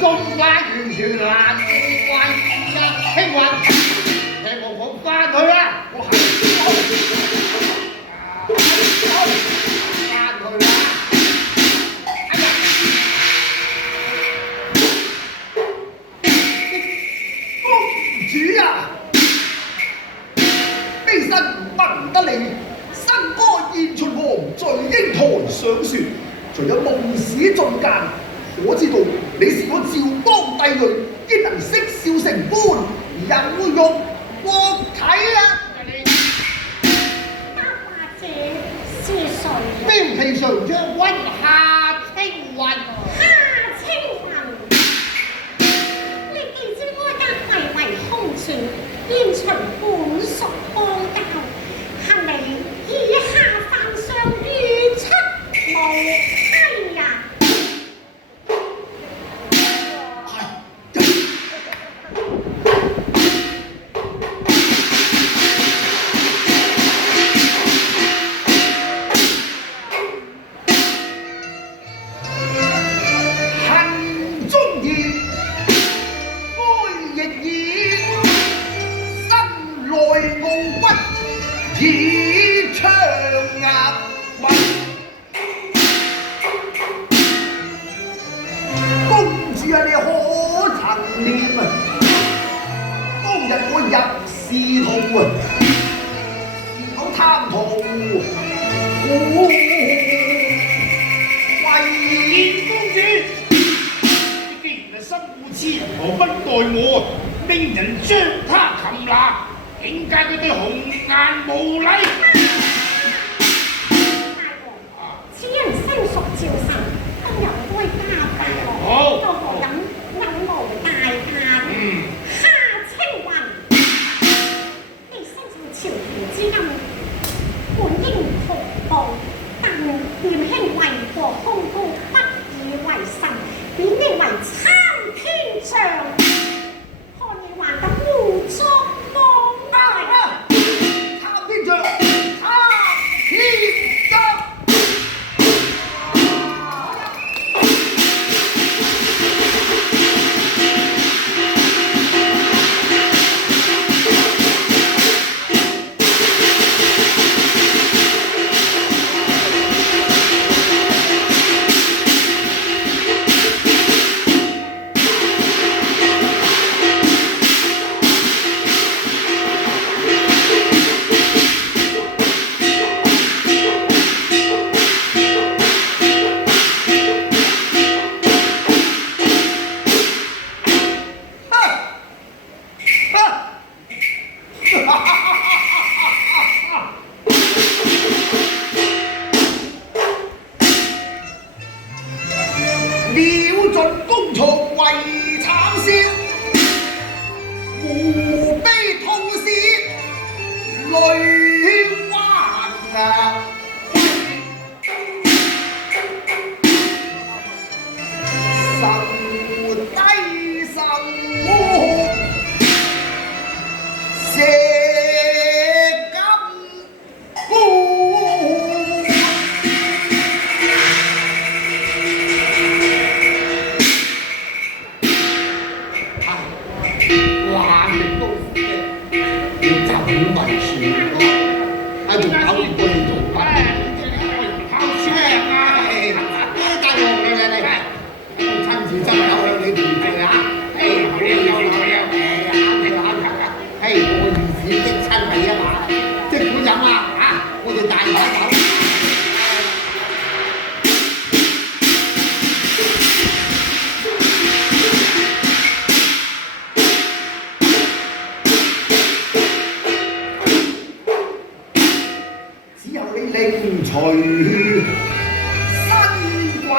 中間完全難怪一輕運，聽我講翻去啦，我係翻去啦。哎呀！公主啊，卑身不得你，新歌現秦王聚英台上船，除咗夢使進間。我知道你是我趙邦帝女，應能識笑成歡，有辱國體啊！答話者是誰？標旗上將軍夏青雲。夏青雲，你既知哀家貴為空主，現隨本屬邦教，恨你以下犯上如出無稽呀！以槍壓運，公主啊，你可曾念啊？當日我入仕途啊，是否貪圖貴公主，你既然係身故之人，何不待我，命人將他擒拿？點解佢對紅顏無禮？大王，此人身屬趙臣，當有該加法喎。都何忍有無大駕？夏青雲，你身受朝廷之恩，本應服報，但嫌卿為國功高，不以為臣，貶你為參天將，看你還敢胡作妄！參天將，參天將。鳥盡弓藏為慘笑，胡悲吐舌淚彎啊！受低受射金冠。話明都嘅，要走為算咯。啊，仲搞咁多嘢做乜？靠車啊！大王你，親自斟酒向你團聚啊！我兒子激親你啊嘛，即管飲啊嚇！我哋大海酒。只有你另隨新貴。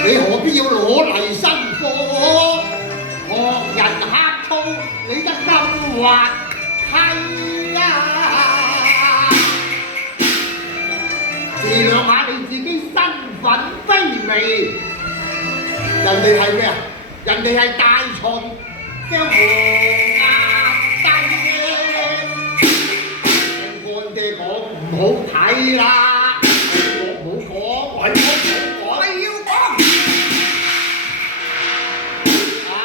你何必要攞嚟新貨？學人呷醋，你得咁滑稽啊！味。人哋係咩啊？人哋係大秦嘅黃鴨帝。按爹講唔好睇啦，我唔好講，係我講，你要講。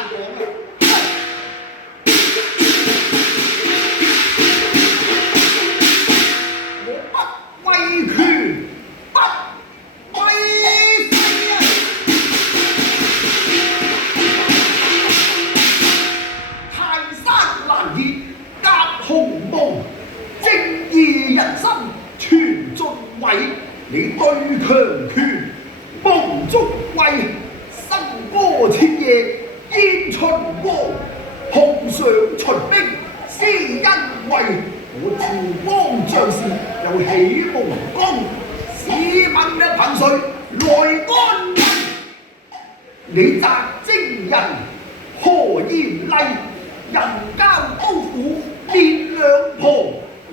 講啦。我不畏權，不畏勢啊！泰山難移甲鴻毛，正義人心全盡毀。你對強權夢足畏，生歌徹夜燕秦王，紅上秦兵是因為我趙邦將士又起蒙功，市民嘅貧水來安慰。你責征人何嚴厲，人交刀斧滅兩旁。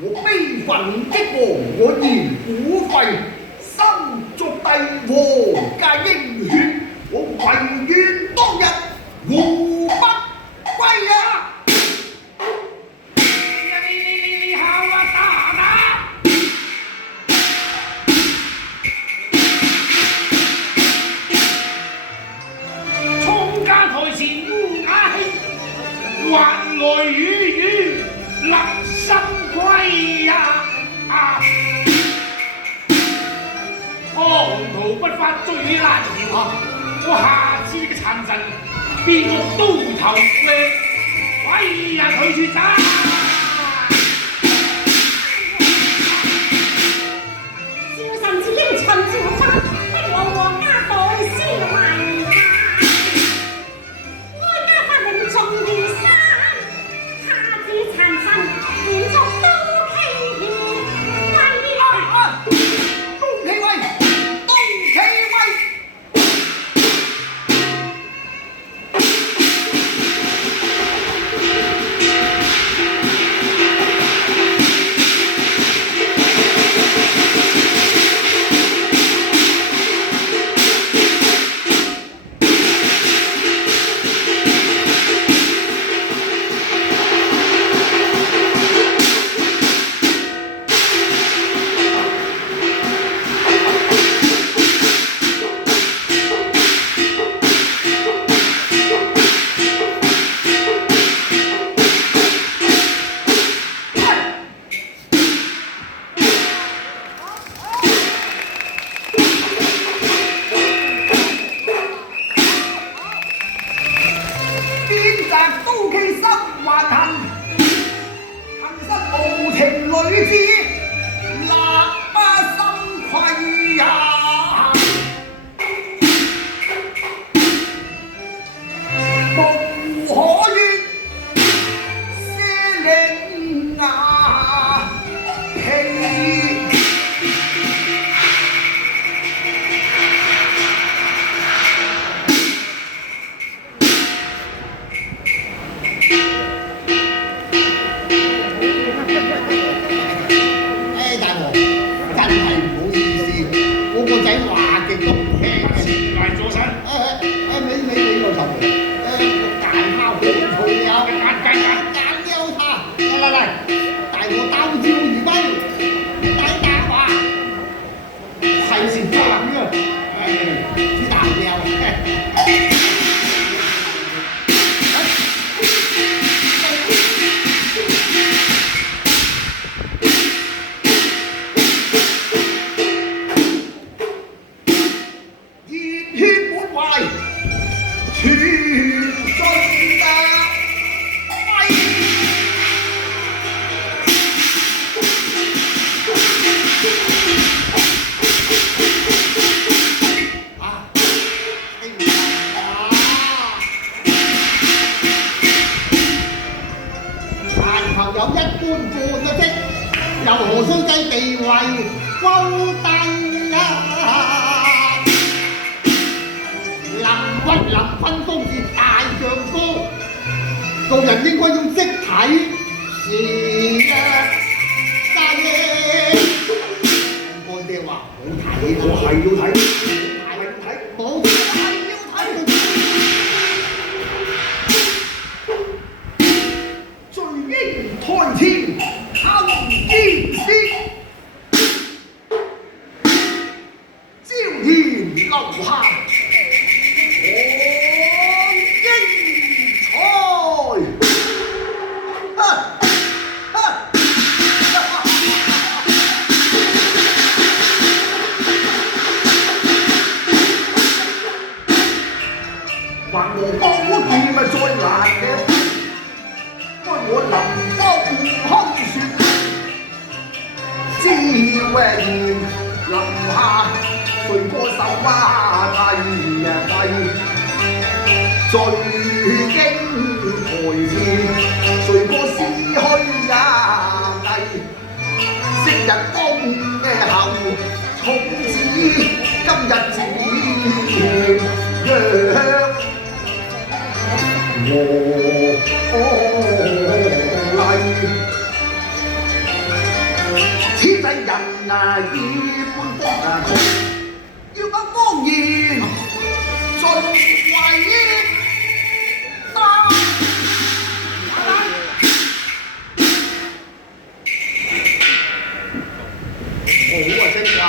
我悲憤激昂，我言虎吠，心逐帝王家英血，我唯願當日胡不歸啊！你好啊，大膽！倉家台前烏鴉興，還來雨雨立心歸呀！荒途不發最難調，我下次嘅殘陣變個刀頭嘅，喂呀佢住咋！趙臣只應秦趙法，逼我皇家代書為家。哀家法令重如山，下至殘神，連續都欺騙，東企位，東企位。又何須計地位高低啊？臨屈臨坤都是大將哥，做人應該要識睇事啊！家爺，我哋話好睇，我係要睇，睇，冇看天行健先，朝天留下黄英才。還和高劍再難嘅，該我臨風空説，知榮臨下誰過手低呀低，最經台前誰過思虛呀低，昔日風嘅後從此今日漸讓。和麗，此際人啊，一般風啊窮，要把方言盡為大。好啊，正話。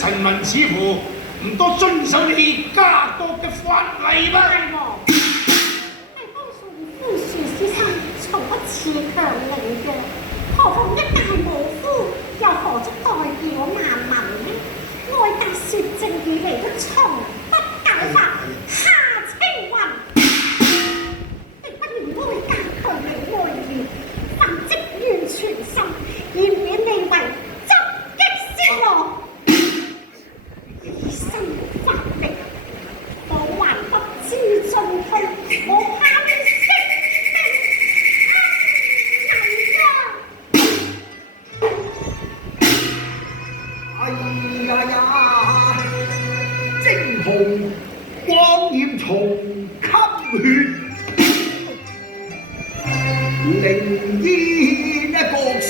臣民似乎唔多遵守你家國嘅法例吧？大王，係高順夫樹先生從不恃強凌弱，何況一介武夫，又何足代表萬民呢？愛達說政以嚟都從不搞法，下青雲，敵不願哀家對你愛意，凡職完全心，以免你為襲擊先王。以身發力，我還不知進退，我怕你識命啊！哎呀呀，精紅光豔從吸血，靈煙一角上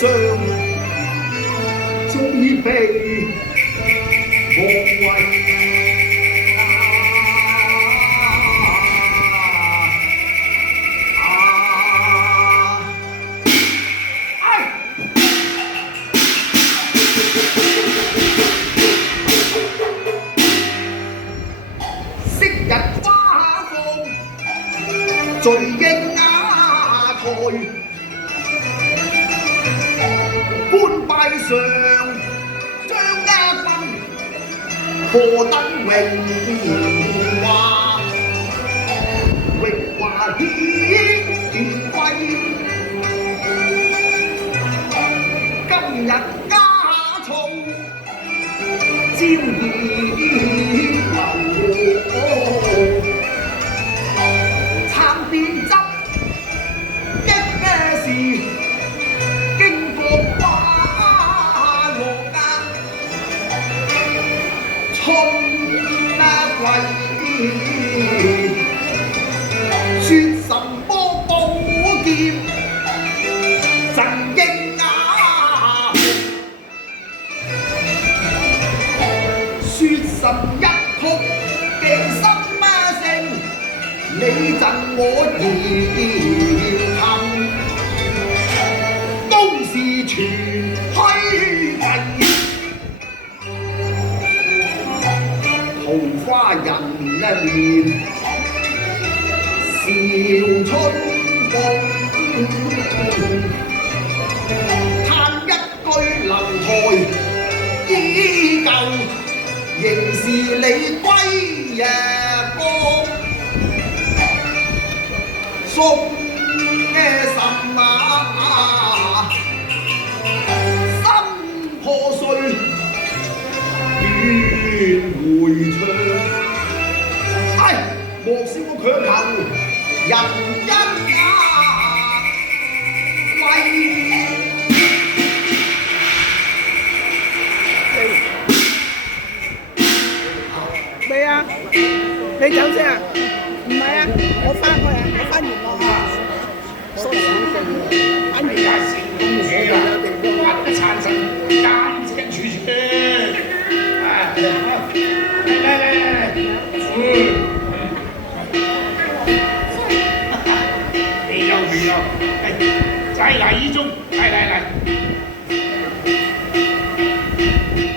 早已被無謂昔日花放聚英雅台，官拜上張家軍。何等榮華，榮華顯貴。今日家重招兒流，撐邊執一事，經過花落家。春季，說什麼寶劍神英雅，說什一曲嘅心聲，你贈我言行，都是全虛偽。桃花人一面，笑春風。嘆一句樓台依舊，仍是你歸日光。送嘅心啊，心破碎願回腸。唉，莫笑我強求人因啊，為未啊？你走先啊？唔係啊，我翻去啊，我翻元朗啊。疏遠性，翻元朗先。骨殘神，間清處處。嚟，沒有，再來一盅，來，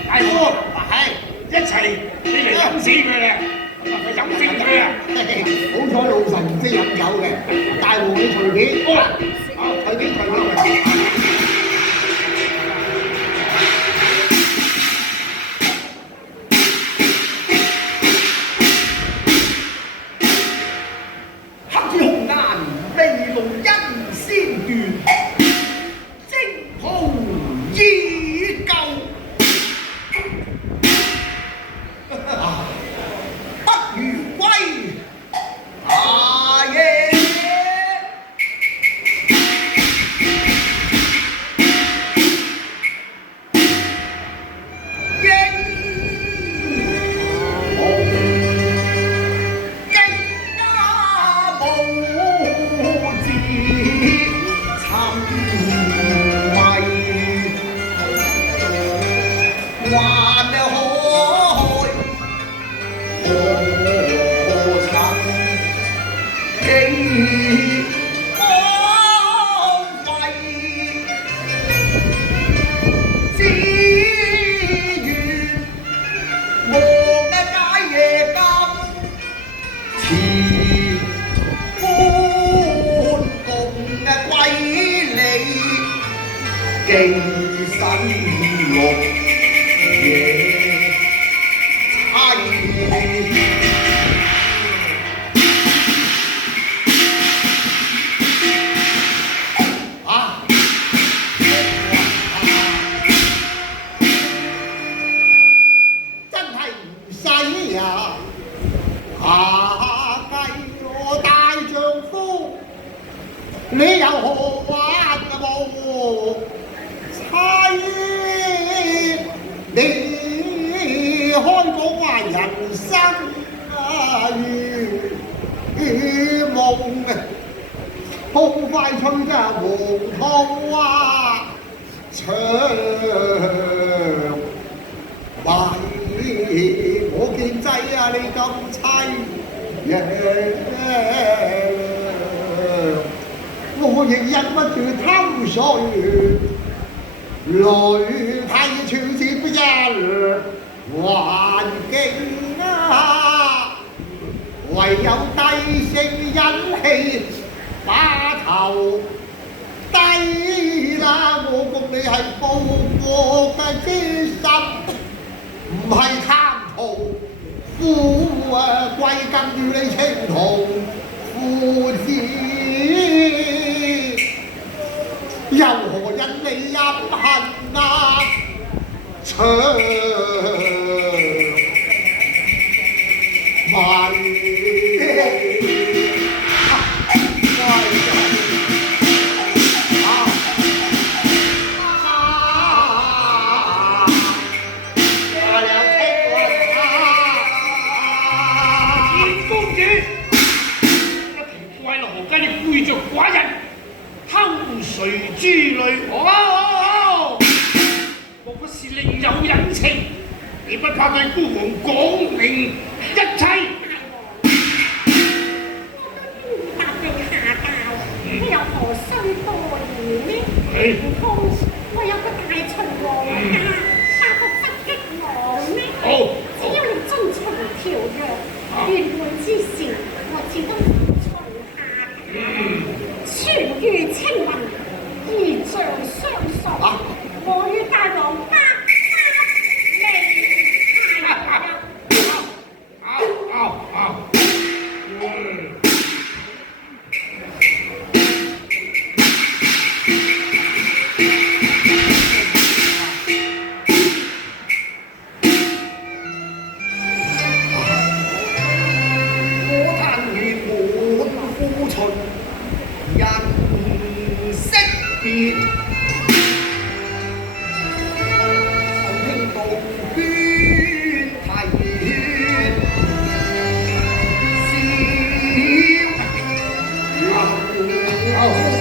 大夫，係一齊你嚟飲死佢啦，飲死佢啊！好彩老神唔識飲酒嘅，大王你隨便。隨便。黑之紅顏未露因先斷，征袍已舊。不如歸下夜。寄生綠野啊！真係唔使啊！下計我大丈夫，你有何玩嘅冇？你開講話人生啊如夢，好快吹得黃土啊長為我見仔啊你咁凄我亦忍不住偷水淚睇處處不一環境啊，唯有低聲忍氣把頭低啦。我覺你係報國嘅之心，唔係貪圖富啊，貴更與你青銅父子。又何因你陰恨啊長迷見公主，一條怪落河間，你背着寡人。偷誰珠淚？莫不是另有隱情？你不怕對孤王講明一切？我都願意答你下教，你又何須多言呢？唔通我有個大秦王家，8個側擊王咩？只要你遵從條約，圓滿之時，我自都服從下教。全如青雲，義象相屬。我與大王百未太入。人識別，曾聽杜鵑提血，笑流。